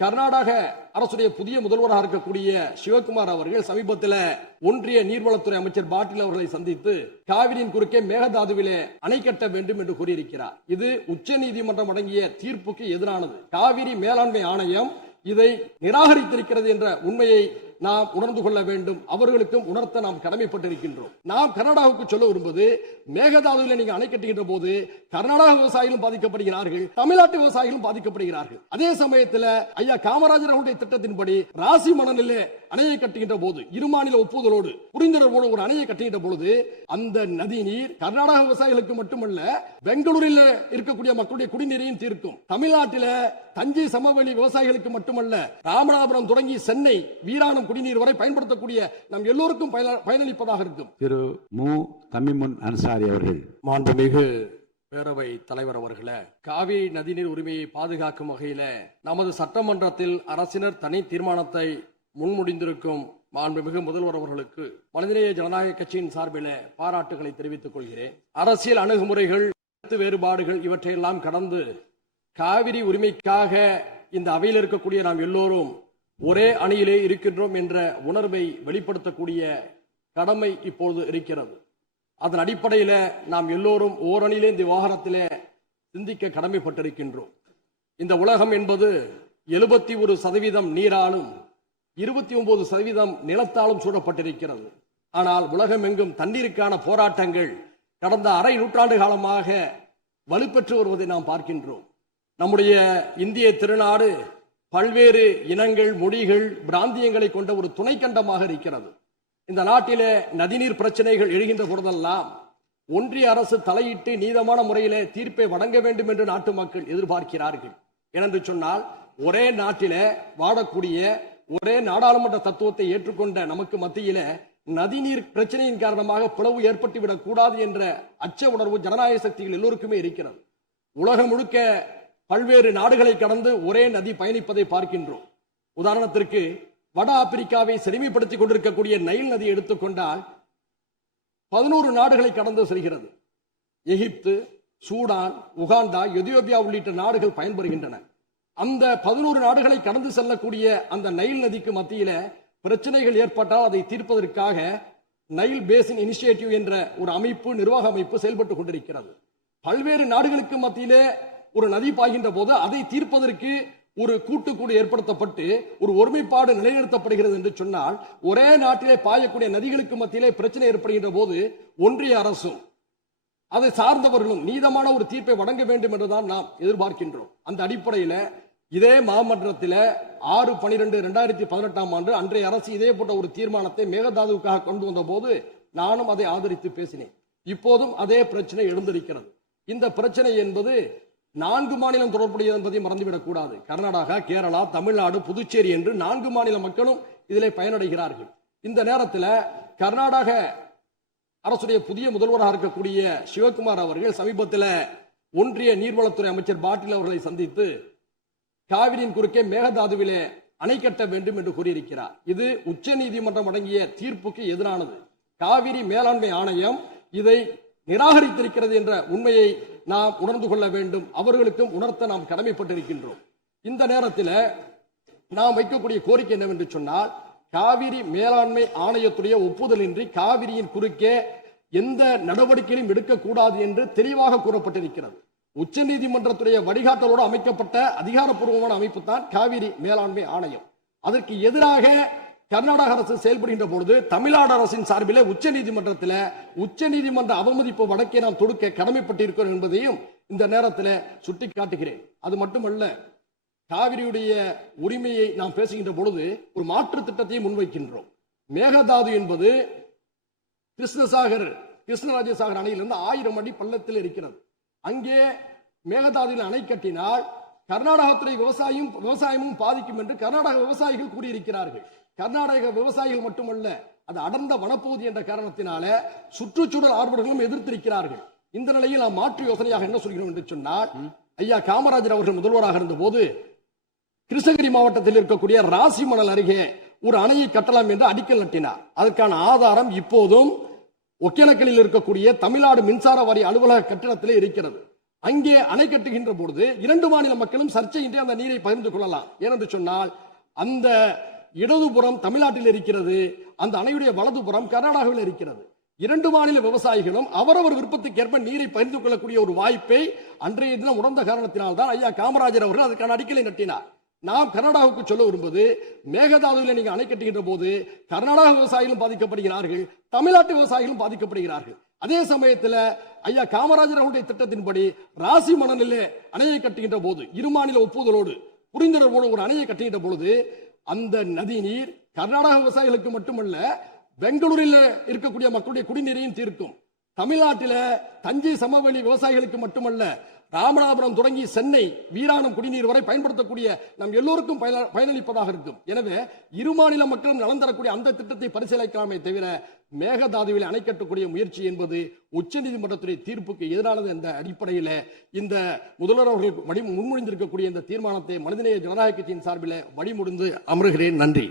கர்நாடக அரசுடைய புதிய முதல்வராக இருக்கக்கூடிய சிவகுமார் அவர்கள் சமீபத்தில் ஒன்றிய நீர்வளத்துறை அமைச்சர் பாட்டீல் அவர்களை சந்தித்து காவிரியின் குறுக்கே மேகதாதுவிலே அணை கட்ட வேண்டும் என்று கூறியிருக்கிறார். இது உச்ச நீதிமன்றம் வழங்கிய தீர்ப்புக்கு எதிரானது. காவிரி மேலாண்மை ஆணையம் இதை நிராகரித்திருக்கிறது என்ற உண்மையை நாம் உணர்ந்து கொள்ள வேண்டும். அவர்களுக்கும் உணர்த்த நாம் கடமைப்பட்டிருக்கின்றோம். நாம் கர்நாடகாவுக்கு சொல்ல விரும்புவது, மேகதாதுவில் நீங்க அணை கட்டுகின்ற போது கர்நாடக விவசாயிகளும் பாதிக்கப்படுகிறார்கள், தமிழ்நாட்டு விவசாயிகளும் பாதிக்கப்படுகிறார்கள். அதே சமயத்தில் ஐயா காமராஜர் அவருடைய திட்டத்தின்படி ராசி மணலிலே அணையை கட்டுகின்ற போது இருமாநில ஒப்புதலோடு புரிந்துணர்வோடு ஒரு அணையை கட்டுகின்ற பொழுது அந்த நதி நீர் கர்நாடக விவசாயிகளுக்கு மட்டுமல்ல, பெங்களூரில் இருக்கக்கூடிய மக்களுடைய குடிநீரையும் தீர்க்கும். தமிழ்நாட்டில் தஞ்சை சமவெளி விவசாயிகளுக்கு மட்டுமல்ல, ராமநாதபுரம் தொடங்கி சென்னை வீராணம் குடிநீர் வரை பயன்படுத்தக்கூடிய நம் எல்லோருக்கும் பயனளிப்பதாக இருக்கும். திரு மு தமிமுன் அன்சாரி அவர்கள். மாண்புமிகு பேரவை தலைவர் அவர்களே, காவிரி நதிநீர் உரிமையை பாதுகாக்கும் வகையில நமது சட்டமன்றத்தில் அரசினர் தனி தீர்மானத்தை முன்முடிந்திருக்கும் மாண்புமிகு முதல்வர் அவர்களுக்கு மனிதநேய ஜனநாயக கட்சியின் சார்பில் பாராட்டுகளை தெரிவித்துக் கொள்கிறேன். அரசியல் அணுகுமுறைகள், வேறுபாடுகள் இவற்றையெல்லாம் கடந்து காவிரி உரிமைக்காக இந்த அவையில் இருக்கக்கூடிய நாம் எல்லோரும் ஒரே அணியிலே இருக்கின்றோம் என்ற உணர்வை வெளிப்படுத்தக்கூடிய கடமை இப்போது இருக்கிறது. அதன் அடிப்படையில் நாம் எல்லோரும் ஓரணியிலே இந்த விவகாரத்திலே சிந்திக்க கடமைப்பட்டிருக்கின்றோம். இந்த உலகம் என்பது 71% நீராலும் 29% நிலத்தாலும் சூழப்பட்டிருக்கிறது. ஆனால் உலகம் எங்கும் தண்ணீருக்கான போராட்டங்கள் கடந்த அரை நூற்றாண்டு காலமாக வலுப்பெற்று வருவதை நாம் பார்க்கின்றோம். நம்முடைய இந்திய திருநாடு பல்வேறு இனங்கள், மொழிகள், பிராந்தியங்களை கொண்ட ஒரு துணைக்கண்டமாக இருக்கிறது. இந்த நாட்டிலே நதிநீர் பிரச்சனைகள் எழுகின்ற பொழுதெல்லாம் ஒன்றிய அரசு தலையிட்டு நீதமான முறையிலே தீர்ப்பை வழங்க வேண்டும் என்று நாட்டு மக்கள் எதிர்பார்க்கிறார்கள். ஏனென்று சொன்னால், ஒரே நாட்டிலே வாழக்கூடிய ஒரே நாடாளுமன்ற தத்துவத்தை ஏற்றுக்கொண்ட நமக்கு மத்தியில நதிநீர் பிரச்சனையின் காரணமாக பிளவு ஏற்பட்டுவிடக் கூடாது என்ற அச்ச உணர்வு ஜனநாயக சக்திகள் எல்லோருக்குமே இருக்கிறது. உலகம் முழுக்க பல்வேறு நாடுகளை கடந்து ஒரே நதி பயணிப்பதை பார்க்கின்றோம். உதாரணத்திற்கு வட ஆப்பிரிக்காவை செழுமைப்படுத்திக் கொண்டிருக்கக்கூடிய நைல் நதி எடுத்துக்கொண்டால் 11 நாடுகளை கடந்து செல்கிறது. எகிப்து, சூடான், உகாண்டா, எதியோப்பியா உள்ளிட்ட நாடுகள் பயன்பெறுகின்றன. அந்த 11 நாடுகளை கடந்து செல்லக்கூடிய அந்த நைல் நதிக்கு மத்தியில பிரச்சனைகள் ஏற்பட்டால் அதை தீர்ப்பதற்காக நைல் பேசின் இனிஷியேட்டிவ் என்ற ஒரு அமைப்பு, நிர்வாக அமைப்பு செயல்பட்டுக் கொண்டிருக்கிறது. பல்வேறு நாடுகளுக்கு மத்தியிலே ஒரு நதி பாய்கின்ற போது அதை தீர்ப்பதற்கு ஒரு கூட்டுக்குழு ஏற்படுத்தப்பட்டு ஒரு ஒருமைப்பாடு நிலைநிறுத்தப்படுகிறது என்று சொன்னால், ஒரே நாட்டிலே பாயக்கூடிய நதிகளுக்கு மத்தியிலே பிரச்சனை ஏற்படுகின்ற போது ஒன்றிய அரசும் அதை சார்ந்தவர்களும் நீதமான ஒரு தீர்ப்பை வழங்க வேண்டும் என்றுதான் நாம் எதிர்பார்க்கின்றோம். அந்த அடிப்படையில் இதே மாமன்றத்தில் 6/12/2018 அன்றைய அரசு இதே போன்ற ஒரு தீர்மானத்தை மேகதாதுவுக்காக கொண்டு வந்த போது நானும் அதை ஆதரித்து பேசினேன். இப்போதும் அதே பிரச்சனை எழுந்திருக்கிறது. இந்த பிரச்சனை என்பது 4 மாநிலம் தொடர்புடையது என்பதை மறந்துவிடக் கூடாது. கர்நாடகா, கேரளா, தமிழ்நாடு, புதுச்சேரி என்று 4 மாநில மக்களும் இதிலே பயனடைகிறார்கள். இந்த நேரத்தில் கர்நாடக அரசுடைய புதிய முதல்வராக இருக்கக்கூடிய சிவகுமார் அவர்கள் சமீபத்தில் ஒன்றிய நீர்வளத்துறை அமைச்சர் பாட்டீல் அவர்களை சந்தித்து காவிரியின் குறுக்கே மேகதாதுவிலே அணை கட்ட வேண்டும் என்று கூறியிருக்கிறார். இது உச்ச நீதிமன்றம் வழங்கிய தீர்ப்புக்கு எதிரானது. காவிரி மேலாண்மை ஆணையம் இதை நிராகரித்திருக்கிறது என்ற உண்மையை நாம் உணர்ந்து கொள்ள வேண்டும். அவர்களுக்கும் உணர்த்த நாம் கடமைப்பட்டிருக்கின்றோம். இந்த நேரத்தில் நாம் வைக்கக்கூடிய கோரிக்கை என்னவென்று சொன்னால், காவிரி மேலாண்மை ஆணையத்துடைய ஒப்புதலின்றி காவிரியின் குறுக்கே எந்த நடவடிக்கையும் எடுக்கக்கூடாது என்று தெளிவாக கூறப்பட்டிருக்கிறது. உச்ச நீதிமன்றத்துடைய வழிகாட்டலோடு அமைக்கப்பட்ட அதிகாரப்பூர்வமான அமைப்பு தான் காவிரி மேலாண்மை ஆணையம். அதற்கு எதிராக கர்நாடக அரசு செயல்படுகின்ற பொழுது தமிழ்நாடு அரசின் சார்பிலே உச்ச நீதிமன்ற அவமதிப்பு வழக்கை நாம் தொடுக்க கடமைப்பட்டிருக்கிறோம் என்பதையும் இந்த நேரத்தில் சுட்டிக்காட்டுகிறேன். அது மட்டுமல்ல, காவிரியுடைய உரிமையை நாம் பேசுகின்ற பொழுது ஒரு மாற்று திட்டத்தை முன்வைக்கின்றோம். மேகதாது என்பது கிருஷ்ணராஜசாகர் அணையிலிருந்து 1000 அடி பள்ளத்தில் இருக்கிறது. அங்கே மேகதாதுவில் அணை கட்டினால் கர்நாடகத்துறை விவசாயமும் பாதிக்கும் என்று கர்நாடக விவசாயிகள் கூறியிருக்கிறார்கள். கர்நாடக விவசாயிகள் மட்டுமல்ல, அது அடர்ந்த வனப்பகுதி என்ற காரணத்தினால சுற்றுச்சூழல் ஆர்வலர்களும் எதிர்த்திருக்கிறார்கள். இந்த நிலையில் நாம் மாற்று யோசனையாக என்ன சொல்கிறோம் என்று சொன்னால், ஐயா காமராஜர் அவர்கள் முதல்வராக இருந்த போது கிருஷ்ணகிரி மாவட்டத்தில் இருக்கக்கூடிய ராசி மணல் அருகே ஒரு அணையை கட்டலாம் என்று அடிக்கல் நட்டினார். அதற்கான ஆதாரம் இப்போதும் ஒகேனக்கலில் இருக்கக்கூடிய தமிழ்நாடு மின்சார வாரிய அலுவலக கட்டிடத்திலே இருக்கிறது. அங்கே அணை கட்டுகின்ற பொழுது 2 மாநில மக்களும் சர்ச்சையின்றி அந்த நீரை பகிர்ந்து கொள்ளலாம். ஏனென்று சொன்னால் அந்த இடதுபுறம் தமிழ்நாட்டில் இருக்கிறது, அந்த அணையுடைய வலதுபுறம் கர்நாடகாவில் இருக்கிறது. 2 மாநில விவசாயிகளும் அவரவர் விருப்பத்துக்கேற்ப நீரை பகிர்ந்து கொள்ளக்கூடிய ஒரு வாய்ப்பை அன்றைய தினம் உணர்ந்த காரணத்தினால்தான் ஐயா காமராஜர் அவர்கள் அதுக்கான அடிக்கலை நட்டினார். நாம் கர்நாடகாவுக்கு சொல்ல விரும்புவது, மேகதாதுவில் நீங்க அணை கட்டுகின்ற போது கர்நாடக விவசாயிகளும் பாதிக்கப்படுகிறார்கள், தமிழ்நாட்டு விவசாயிகளும் பாதிக்கப்படுகிறார்கள். அதே சமயத்தில் ஐயா காமராஜர் அவருடைய திட்டத்தின்படி ராசி மணலிலே அணையை கட்டுகின்ற போது 2 மாநில ஒப்புதலோடு புரிந்துணர்வோடு ஒரு அணையை கட்டுகின்ற பொழுது அந்த நதி நீர் கர்நாடக விவசாயிகளுக்கு மட்டுமல்ல, பெங்களூரில் இருக்கக்கூடிய மக்களுடைய குடிநீரையும் தீர்க்கும். தமிழ்நாட்டில் தஞ்சை சமவெளி விவசாயிகளுக்கு மட்டுமல்ல, ராமநாதபுரம் தொடங்கி சென்னை வீராணம் குடிநீர் வரை பயன்படுத்தக்கூடிய நம் எல்லோருக்கும் பயனளிப்பதாக இருக்கும். எனவே 2 மாநில மக்களும் நலன் தரக்கூடிய அந்த திட்டத்தை பரிசீலிக்கலாமே தவிர மேகதாதுவில் அணை கட்டக்கூடிய முயற்சி என்பது உச்சநீதிமன்றத்துடைய தீர்ப்புக்கு எதிரானது என்ற அடிப்படையில் இந்த முதல்வர் அவர்கள் முன்மொழிந்திருக்கக்கூடிய இந்த தீர்மானத்தை மனிதநேய ஜனநாயக கட்சியின் சார்பில் வழிமுடிந்து அமர்கிறேன். நன்றி.